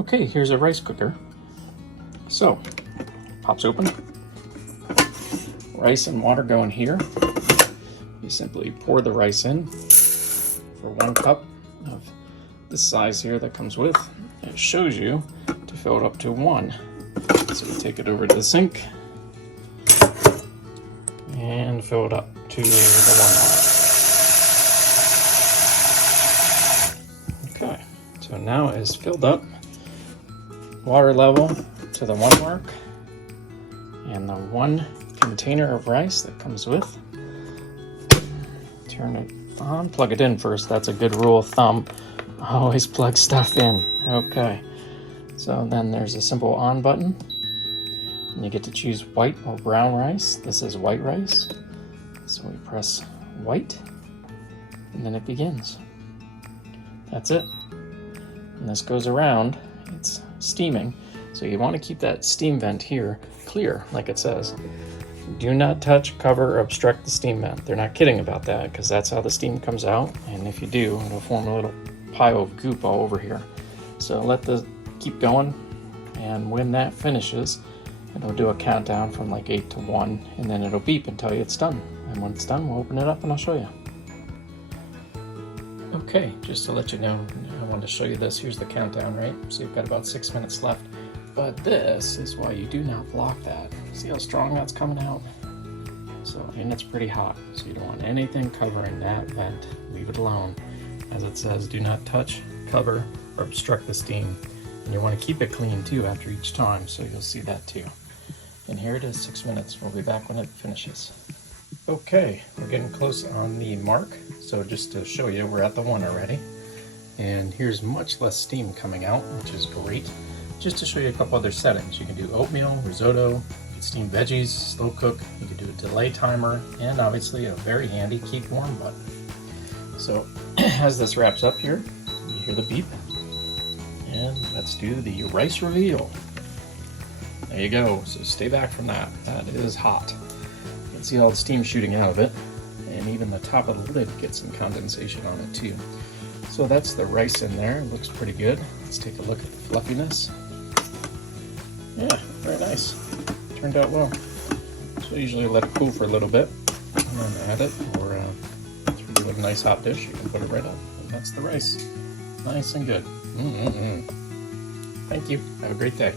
Okay, here's a rice cooker. So, pops open. Rice and water go in here. You simply pour the rice in for 1 cup of this size here that comes with. It shows you to fill it up to 1. So we take it over to the sink and fill it up to the 1 mark. Okay, so now it is filled up. Water level to the 1 mark. And the 1 container of rice that comes with. Turn it on, plug it in first. That's a good rule of thumb. Always plug stuff in. Okay, so then there's a simple on button, and you get to choose white or brown rice. This is white rice, so we press white, and then it begins. That's it. And this goes around. It's steaming, so you want to keep that steam vent here clear, like it says. Do not touch, cover, or obstruct the steam vent. They're not kidding about that, because that's how the steam comes out, and if you do, it'll form a little pile of goop all over here. So let the keep going, and when that finishes, it'll do a countdown from like 8 to 1, and then it'll beep and tell you it's done. And when it's done, we'll open it up and I'll show you. Okay, just to let you know, I wanted to show you this. Here's the countdown, right? So you've got about 6 minutes left. But this is why you do not block that. See how strong that's coming out? So, and it's pretty hot, so you don't want anything covering that vent. Leave it alone. As it says, do not touch, cover, or obstruct the steam. And you want to keep it clean too after each time, so you'll see that too. And here it is, 6 minutes. We'll be back when it finishes. Okay, we're getting close on the mark. So just to show you, we're at the 1 already. And here's much less steam coming out, which is great. Just to show you a couple other settings. You can do oatmeal, risotto, you can steam veggies, slow cook, you can do a delay timer, and obviously a very handy keep warm button. So as this wraps up here, you hear the beep, and let's do the rice reveal. There you go, so stay back from that. That is hot. You can see all the steam shooting out of it, and even the top of the lid gets some condensation on it too. So that's the rice in there, it looks pretty good. Let's take a look at the fluffiness. Yeah, very nice. Turned out well. So usually let it cool for a little bit and then add it, or if you do a nice hot dish, you can put it right up. And that's the rice. Nice and good. Thank you. Have a great day.